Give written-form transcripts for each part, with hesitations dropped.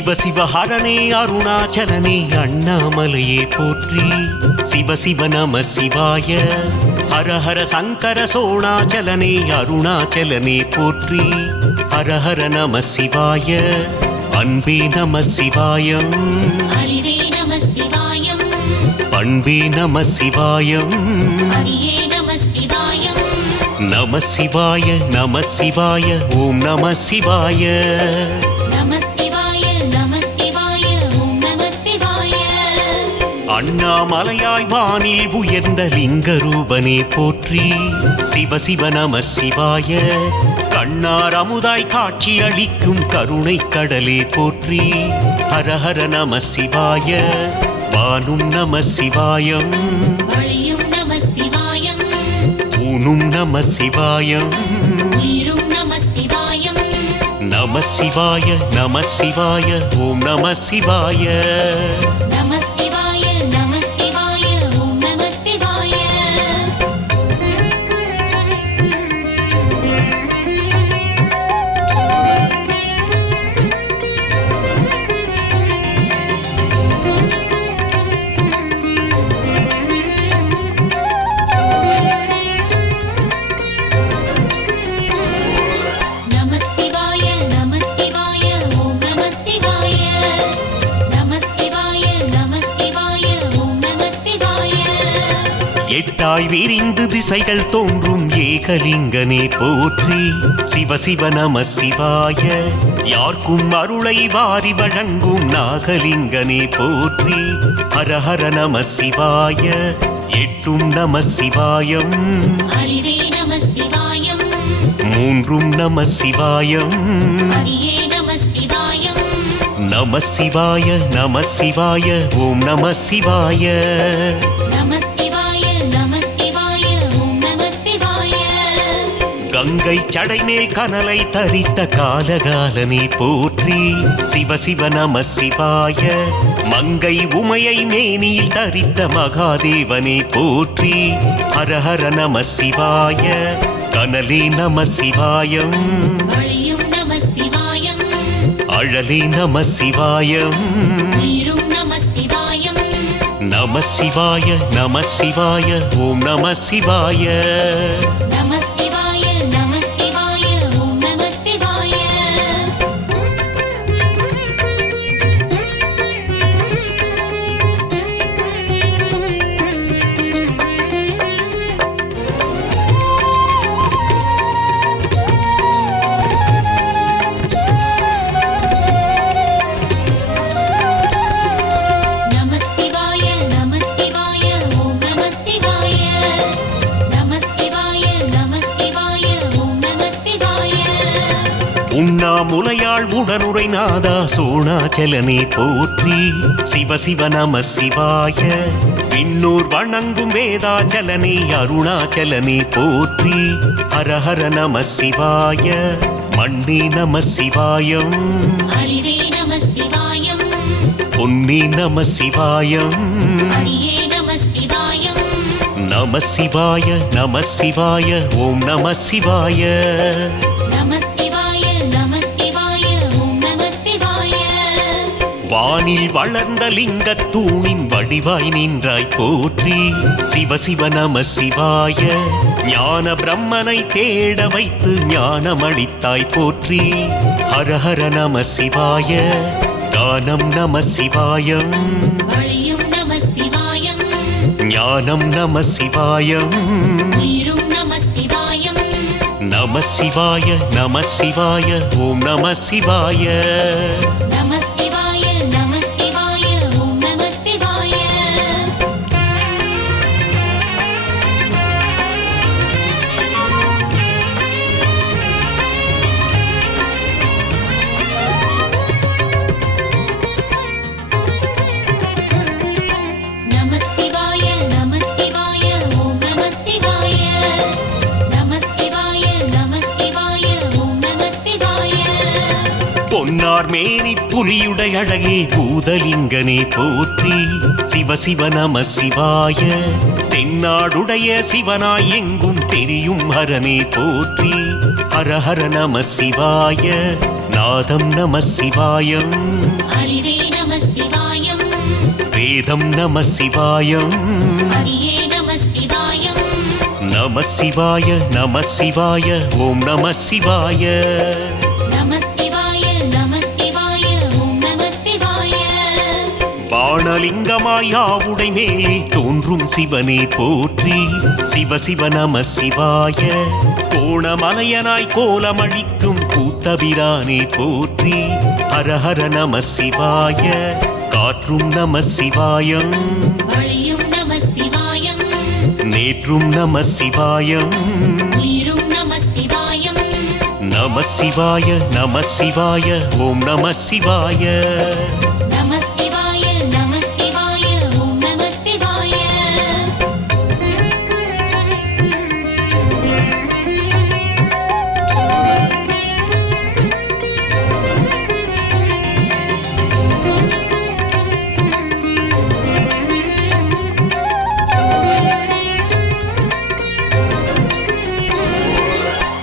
சிவ சிவ ஹரனே அருணாச்சலனே அண்ணாமலையே போற்றி. சிவ சிவ நம சிவாய. ஹர ஹர சங்கர சோணாச்சலனே அருணாச்சலனே போற்றி. ஹர ஹர நம சிவாய. அன்பே நம சிவாயம். அறிவே நம சிவாயம். பண்பே நம சிவாயம். பதியே நம சிவாயம். நம சிவாய நம சிவாய ஓம் நம சிவாய. நம சிவாய நம சிவாய ஓம் நம சிவாய. அண்ணாமலையாய் வானில் உயர்ந்த லிங்க ரூபனே போற்றி. சிவ சிவ நம சிவாய. கண்ணார் அமுதாய் காட்சி அளிக்கும் கருணை கடலே போற்றி. ஹர ஹர நம சிவாய. வானும் நம சிவாயம். வழியும் நம சிவாயம். ஊனும் நம சிவாயம். உயிரும் நம சிவாயம். நம சிவாய நம சிவாய ஓம் நம சிவாய. நம சிவாய நம சிவாய ஓம் நம சிவாய. நம சிவாய நம சிவாய ஓம் நம சிவாய. நம சிவாய நம சிவாய ஓம் நம சிவாய. எட்டாய் விரிந்து திசைகள் தோன்றும் ஏகலிங்கனே போற்றி. சிவ சிவ நம சிவாய. யார்க்கும் அருளை வாரி வழங்கும் நாகலிங்கனே போற்றி. ஹர ஹர நம சிவாய. எட்டும் நம சிவாயம். அறிவே நம சிவாயம். மூன்றும் நம சிவாயம். பதியே நம சிவாயம். நம சிவாய நம சிவாய ஓம் நம சிவாய. நம சிவாய நம சிவாய ஓம் நம சிவாய. கங்கை சடைமேல் கனலை தரித்த காலகாலனே போற்றி. சிவ சிவ நம சிவாய. மங்கை உமையை மேனியில் தரித்த மகாதேவனே போற்றி. ஹர ஹர நம சிவாய. கனலே நம சிவாயம். வழியும் நம சிவாயம். அழலே நம சிவாயம். உயிரும் நம சிவாயம். நம சிவாய நம சிவாய ஓம் நம சிவாய. நம சிவாய நம சிவாய ஓம் நம சிவாய. நம சிவாய நம சிவாய ஓம் நம சிவாய. நம சிவாய நம சிவாய ஓம் நம சிவாய. உண்ணாமுலையாள் உடனுரை நாதா சோணாச்சலனே போற்றி. சிவ சிவ நம சிவாய. விண்ணூர் வணங்கும் வேதாச்சலனே அருணாச்சலனே போற்றி. ஹர ஹர நம சிவாய. மண்ணே நம சிவாயம். அறிவே நம சிவாயம். பொன்னே நம சிவாயம். பதியே நம சிவாயம். நம சிவாய நம சிவாய ஓம் நம சிவாய. நம சிவாய நம சிவாய ஓம் நம சிவாய. வானில் வளர்ந்த லிங்கத் தூணின் வடிவாய் நின்றாய் போற்றி. சிவ சிவ நம சிவாய. ஞான பிரம்மனை தேட வைத்து ஞானமளித்தாய் போற்றி. ஹர ஹர நம சிவாய. ஞானம் நம சிவாயம். வழியும் நம சிவாயம். ஞானம் நம சிவாயம். உயிரும் நம சிவாயம். நம சிவாய நம சிவாய ஓம் நம சிவாய. நம சிவாய நம சிவாய ஓம் நம சிவாய. நம சிவாய நம சிவாய ஓம் நம சிவாய. நம சிவாய நம சிவாய ஓம் நம சிவாய. பொன்னார் மேனி புலியுடை அழகே பூதலிங்கனே போற்றி சிவ சிவ நம சிவாய தென்னாடுடைய சிவனாய் எங்கும் தெரியும் ஹரனே போற்றி ஹர ஹர நம சிவாய நாதம் நம சிவாயம் அறிவே நம சிவாயம் வேதம் நம சிவாயம் ஹரியே நம சிவாயம் நம சிவாய நம சிவாய ஓம் நம சிவாய நம சிவாய நம சிவாய ஓம் நம சிவாய பாணலிங்கமாய் ஆவுடை மேலே தோன்றும் சிவனே போற்றி சிவ சிவ நம சிவாய கோணமலையனாய் கோலமழிக்கும் கூத்தபிரானே போற்றி ஹர ஹர நம சிவாய காற்றும் நம சிவாயம் வழியும் நம சிவாயம் நேற்றும் நம சிவாயம் உயிரும் நம சிவாயம் நம சிவாய நம சிவாய ஓம் நம சிவாய நம சிவாய நம சிவாய ஓம் நம சிவாய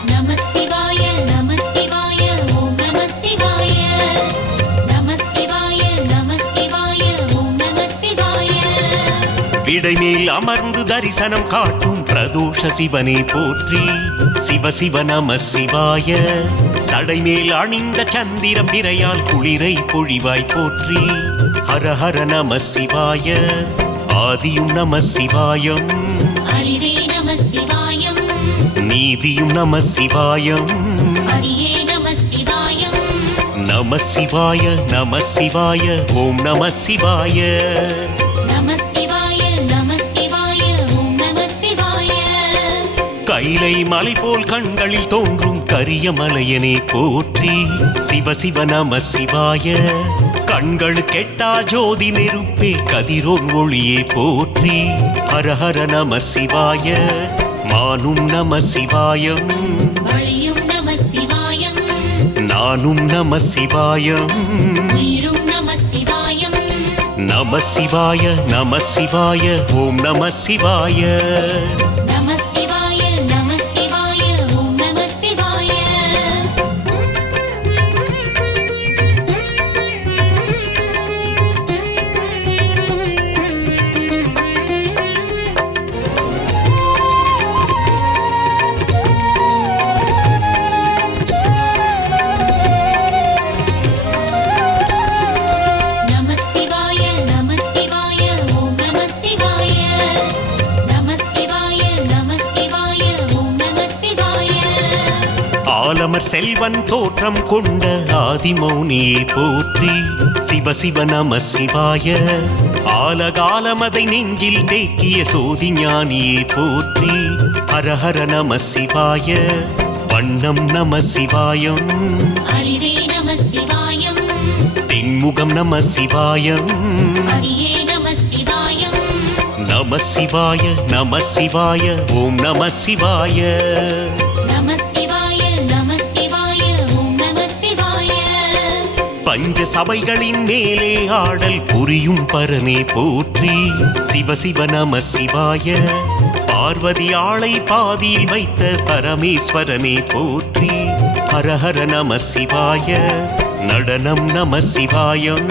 நம சிவாய நம சிவாய ஓம் நம சிவாய நம சிவாய நம சிவாய ஓம் நம சிவாய விடைமேல் அமர்ந்து தரிசனம் காட்டும் பிரதோஷ சிவனே போற்றி சிவ சிவ நம சிவாய சடைமேல் அணிந்த சந்திரம் பிறையால் குளிரை பொழிவாய் போற்றி ஹர ஹர நம சிவாய ஆதியும் நம சிவாயம் அறிவே நம சிவாயம் நீதியும் நம சிவாயம் ஹரியே நம சிவாயம் நம சிவாய நம சிவாய ஓம் நம சிவாய நம சிவாய நம சிவாய ஓம் நம சிவாய கைலை மலை போல் கண்களில் தோன்றும் கரிய மலையனே போற்றி சிவ சிவ நம சிவாய கண்கள் கெட்டா ஜோதி நெருப்பே கதிரோன் ஒளியே போற்றி ஹர ஹர நம சிவாய மானும் நம சிவாயம் வழியும் நம சிவாயம் நானும் நம சிவாயம் உயிரும் நம சிவாயம் நம சிவாய நம சிவாய ஓம் நம சிவாய நம சிவாய நம சிவாய ஓம் நம சிவாய நம சிவாய நம சிவாய ஓம் நம சிவாய நம சிவாய நம சிவாய ஓம் நம சிவாய ஆலமர் செல்வன் தோற்றம் கொண்ட ஆதிமௌனியே போற்றி சிவ சிவ நம சிவாய ஆலகாலமதை நெஞ்சில் தேக்கிய சோதி ஞானியே போற்றி ஹர ஹர நம சிவாய வண்ணம் நம சிவாயம் அறிவே நம சிவாயம் தென்முகம் நம சிவாயம் ஹரியே நம சிவாயம் நம சிவாய நம சிவாய ஓம் நம சிவாய நம சிவாய நம சிவாய ஓம் நம சிவாய பஞ்ச சபைகளின் மேலே ஆடல் புரியும் பரமே போற்றி சிவ சிவ நம சிவாய பார்வதி ஆளை பாதியில் வைத்த பரமேஸ்வரனே போற்றி ஹர ஹர நம சிவாய நடனம் நம சிவாயம்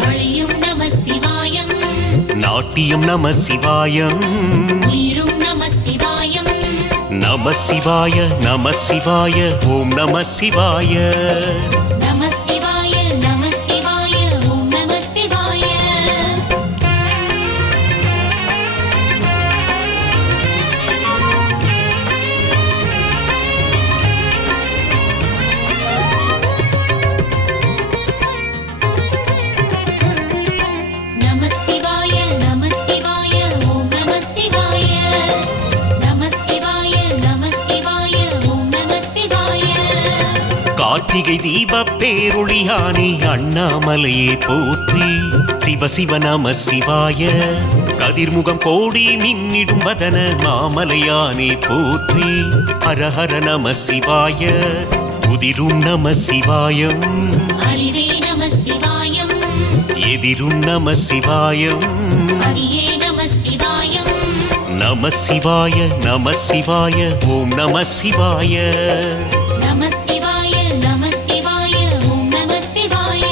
வழியும் நம சிவாயம் நாட்டியம் நம சிவாயம் உயிரும் நம சிவாயம் நம சிவாய நம சிவாய ஓம் நம சிவாய நம சிவாய நம சிவாய ஓம் நம சிவாய நம சிவாய நம சிவாய ஓம் நம சிவாய நம சிவாய நம சிவாய ஓம் நம சிவாய கார்த்திகை தீப பேரொளியானே அண்ணாமலையே போற்றி சிவ சிவ நம சிவாய கதிர்முகம் கோடி மின்னிடும் வதன மாமலையானே போற்றி ஹர ஹர நம சிவாய உதிரும் நம சிவாயம் அறிவே நம சிவாயம் எதிரும் நம சிவாயம் பதியே நம சிவாயம் நம சிவாய நம சிவாய ஓம் நம சிவாய நம சிவாய நம சிவாய ஓம் நம சிவாய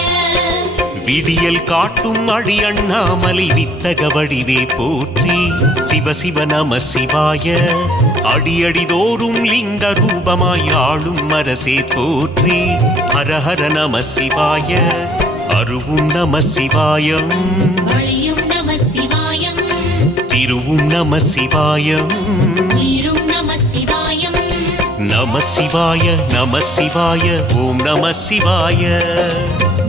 விடியல் காட்டும் அடி அண்ணாமலை வித்தக வடிவே போற்றி சிவ சிவ நம சிவாய அடியடிதோறும் லிங்க ரூபமாய் ஆளும் அரசே போற்றி ஹர ஹர நம சிவாய அருவும் நம சிவாயம் வழியும் நம சிவாயம் திருவும் நம சிவாயம் நீரும் நம சிவாயம் நம சிவாய நம சிவாய ஓம் நம சிவாய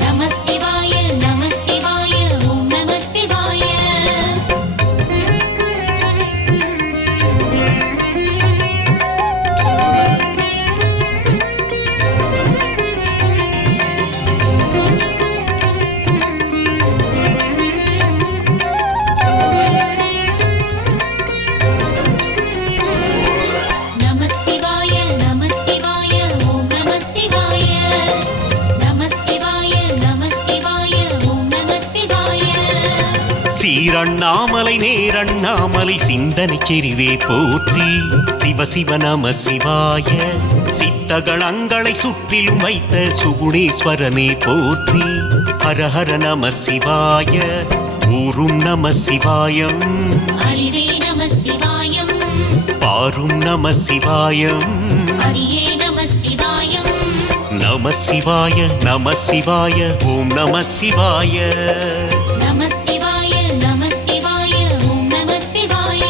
நம சிவாய நம சிவாய ஓம் நம சிவாய நம சிவாய நம சிவாய ஓம் நம சிவாய நம சிவாய நம சிவாய ஓம் நம சிவாய சீரண்ணாமலை நேரண்ணாமலை சிந்தனை செறிவே போற்றி சிவ சிவ நம சிவாய சித்தகணங்களை சுற்றிலும் வைத்த சுகுணேஸ்வரனே போற்றி ஹர ஹர நம சிவாய ஊரும் நம சிவாயம் அறிவே நம சிவாயம் பாரும் நம சிவாயம் பதியே நம சிவாயம் நம சிவாய நம சிவாய ஓம் நம சிவாய நம சிவாய நம சிவாய ஓம் நம சிவாய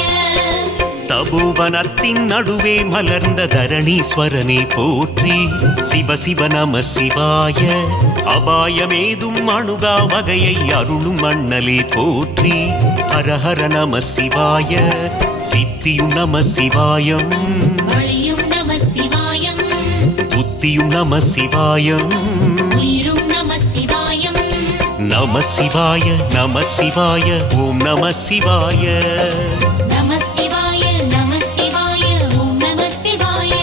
தபோவனத்தின் நடுவே மலர்ந்த தரணீஸ்வரனே போற்றி சிவ சிவ நம சிவாய அபாயமேதும் அணுகா வகையை அருளும் அண்ணலே போற்றி ஹர ஹர நம சிவாய சித்தியும் நம சிவாயம் வழியும் நம சிவாயம் புத்தியும் நம சிவாயம் நீரும் நம சிவாயம் நம சிவாய நம சிவாய ஓம் நம சிவாய நம சிவாய நம சிவாய ஓம் நம சிவாய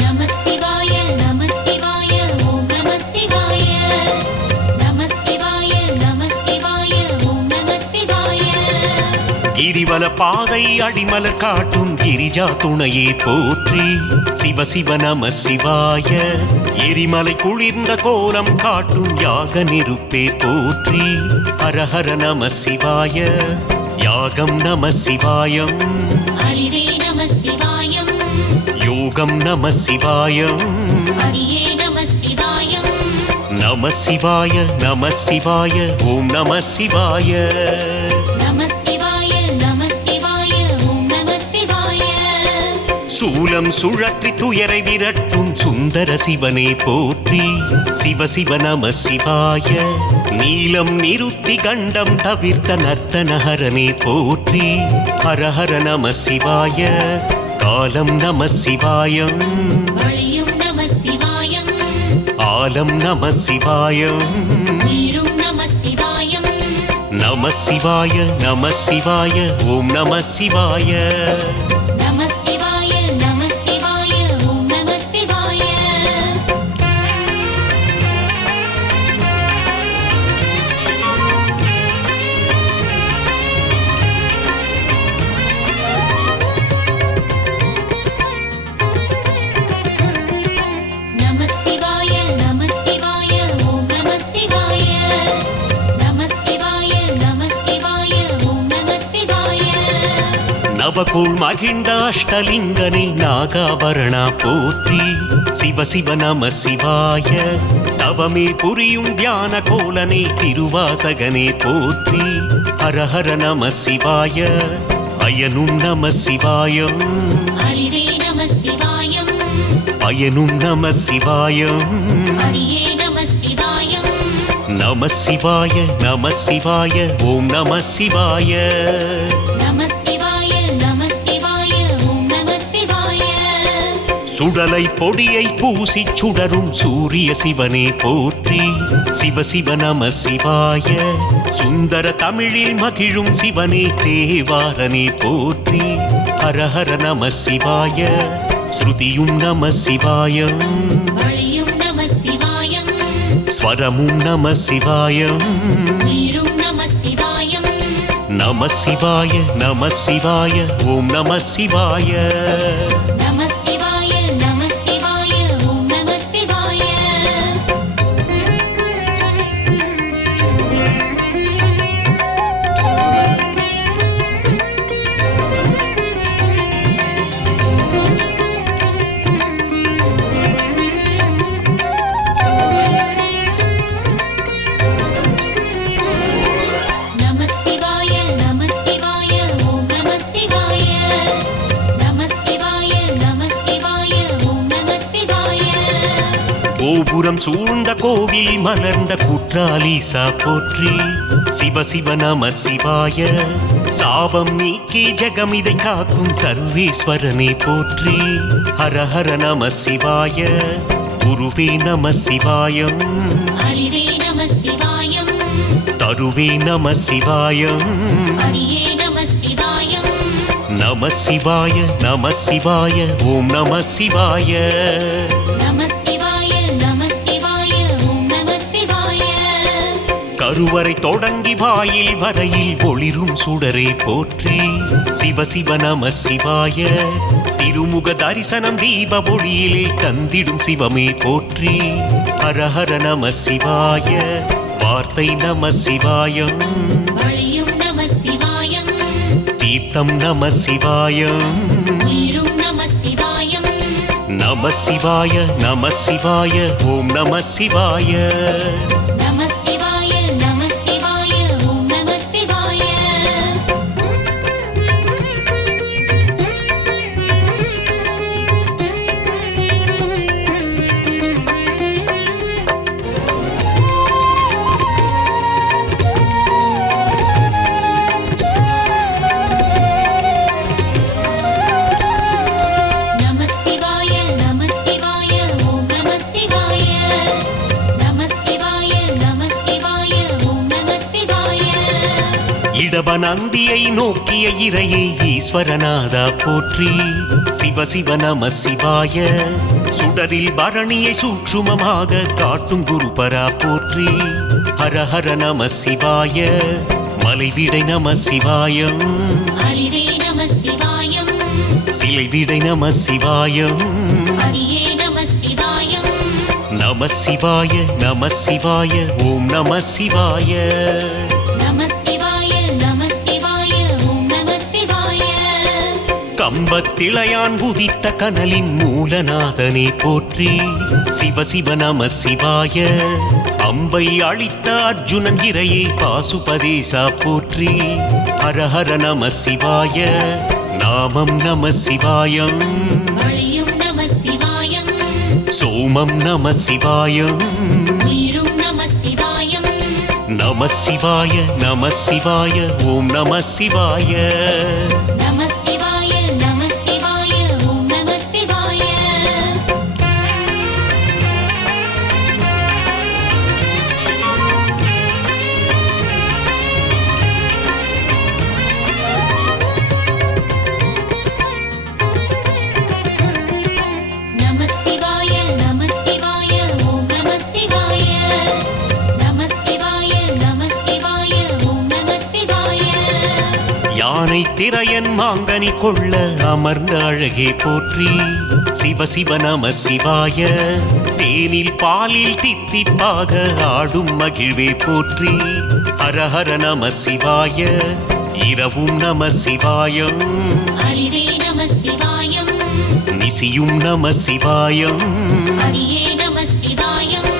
நம சிவாய நம சிவாய ஓம் நம சிவாய நம சிவாய நம சிவாய ஓம் நம சிவாய கிரிவல பாதை அடிமலர் காட்டும் கிரிஜா துணையே போற்றி சிவ சிவ நம சிவாய எரிமலை குளிர்ந்த கோலம் காட்டும் யாக நெருப்பே போற்றி ஹர ஹர நம சிவாய யாகம் நம சிவாயம் அறிவே நம சிவாயம் யோகம் நம சிவாயம் பதியே நம சிவாயம் நம சிவாய நம சிவாய ஓம் நம சிவாய நம சிவாய நம சிவாய ஓம் நம சிவாய சூலம் சுழற்றி துயரை விரட்டும் சுந்தர சிவனே போற்றி சிவ சிவ நம சிவாய நீலம் நிறுத்தி கண்டம் தவிர்த்த நர்த்தனஹரனே போற்றி ஹர ஹர நம சிவாய காலம் நம சிவாயம் வழியும் நம சிவாயம் ஆலம் நம சிவாயம் நீரும் நம சிவாயம் நம சிவாய நம சிவாய ஓம் நம சிவாய நம சிவாய நம சிவாய ஓம் நம சிவாய நம சிவாய நம சிவாய ஓம் நம சிவாய நம சிவாய நம சிவாய ஓம் நம சிவாய நவகோள் மகிழ்ந்த அஷ்டலிங்கனை நாகாபரணா போற்றி சிவ சிவ நம சிவாய தவமே புரியும் தியான கோலனே திருவாசகனே போற்றி ஹர ஹர நம சிவாய அயனும் நம சிவாயம் அறிவே நம சிவாயம் அயனும் நம சிவாயம் பதியே நம சிவாயம் நம சிவாய நம சிவாய ஓம் நம சிவாய நம சிவாய நம சிவாய சுடலை பொடியை பூசி சுடரும் சூரிய சிவனே போற்றி சிவ சிவ நம சிவாய சுந்தர தமிழில் மகிழும் சிவனே தேவாரனே போற்றி ஹர ஹர நம சிவாய ஸ்ருதியும் நம சிவாயம் வழியும் நம சிவாயம் ஸ்வரமும் நம சிவாயம் நீரும் நம சிவாயம் நம சிவாய நம சிவாய ஓம் நம சிவாய நம சிவாய நம சிவாய ஓம் நம சிவாய நம சிவாய நம சிவாய ஓம் நம சிவாய நம சிவாய நம சிவாய ஓம் நம சிவாய கோபுரம் சூழ்ந்த கோவில் மலர்ந்த குற்றாலீசா போற்றி சிவ சிவ நம சிவாய சாபம் நீக்கி ஜெகமிதை காக்கும் சர்வேஸ்வரனே போற்றி ஹர ஹர நம சிவாய குருவே நம சிவாயம் அறிவே நம சிவாயம் தருவே நம சிவாயம் அடியே நம சிவாயம் நம சிவாய நம சிவாய ஓம் நம சிவாய நம சிவாய நம சிவாய ஓம் நம சிவாய கருவறை தொடங்கி வாயில் வரையில் ஒளிரும் சுடரே போற்றி சிவ சிவ நம சிவாய திருமுக தரிசனம் தீப ஒளியிலே கந்திடும் சிவமே போற்றி ஹர ஹர நம சிவாய வார்த்தை நம சிவாயம் வழியும் நம சிவாயம் தீர்த்தம் நம சிவாயம் நீரும் நம சிவாயம் நம சிவாய நம சிவாய ஓம் நம சிவாய நம சிவாய நம சிவாய ஓம் நம சிவாய நம சிவாய நம சிவாய ஓம் நம சிவாய நம சிவாய நம சிவாய ஓம் நம சிவாய இடப நந்தியை நோக்கிய இறையே ஈஸ்வரநாதா போற்றி சிவ சிவ நம சிவாய சுடரில் பரணியை சூட்சுமமாக காட்டும் குருபரா போற்றி ஹர ஹர நம சிவாய மலைவிடை நம சிவாயம் அறிவே நம சிவாயம் சிலை விடை நம சிவாயம் அடியே நம சிவாயம் நம சிவாய நம சிவாய ஓம் நம சிவாய நம சிவாய நம சிவாய ஓம் நம சிவாய கம்பத்திளையான் உதித்த கனலின் மூலநாதனே போற்றி சிவ சிவ நம சிவாய அம்பை அழித்த அர்ஜுனன் இறையே பாசுபதேசா போற்றி ஹர ஹர நம சிவாய நாமம் நம சிவாயம் வழியும் நம சிவாயம் சோமம் நம சிவாயம் நீரும் நம சிவாயம் நம சிவாய நம சிவாய ஓம் நம சிவாய நம சிவாய நம சிவாய ஓம் நம சிவாய நம சிவாய நம சிவாய ஓம் நம சிவாய நம சிவாய நம சிவாய ஓம் நம சிவாய யானை திரையன் மாங்கனி கொள்ள அமர்ந்த அழகே போற்றி சிவ சிவ நம சிவாய தேனில் பாலில் தித்திப்பாக ஆடும் மகிழ்வே போற்றி ஹர ஹர நம சிவாய இரவும் நம சிவாயம் அறிவே நம சிவாயம் நிசியும் நம சிவாயம் அடியே நம சிவாயம்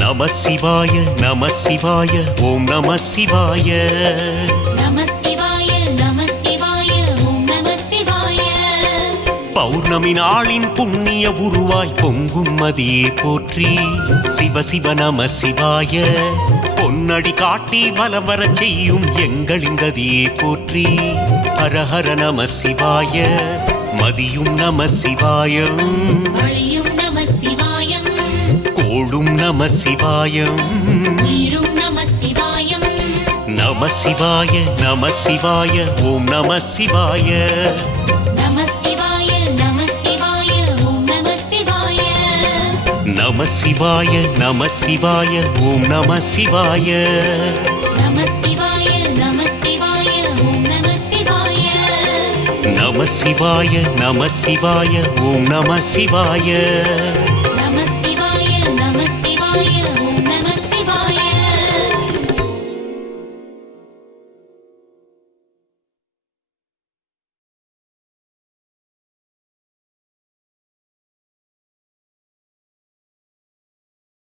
நம சிவாய நம சிவாய ஓம் நம சிவாய நம சிவாய நம சிவாய ஓம் நம சிவாய பௌர்ணமி நாளின் புண்ணிய உருவாய் பொங்கும் மதியே போற்றி சிவ சிவ நம சிவாய பொன்னடி காட்டி வலம் வரச் செய்யும் எங்களின் கதியே போற்றி ஹர ஹர நம சிவாய மதியும் நம சிவாயம் வழியும் நம சிவாயம் கோடும் நம சிவாயம் நீரும் நம சிவாயம் நம சிவாய நம சிவாய ஓம் நம சிவாய நம சிவாய நம சிவாய ஓம் நம சிவாய நம சிவாய நம சிவாய ஓம் நம சிவாய நம சிவாய நம சிவாய ஓம் நம சிவாய நம சிவாய நம சிவாய ஓம் நம சிவாய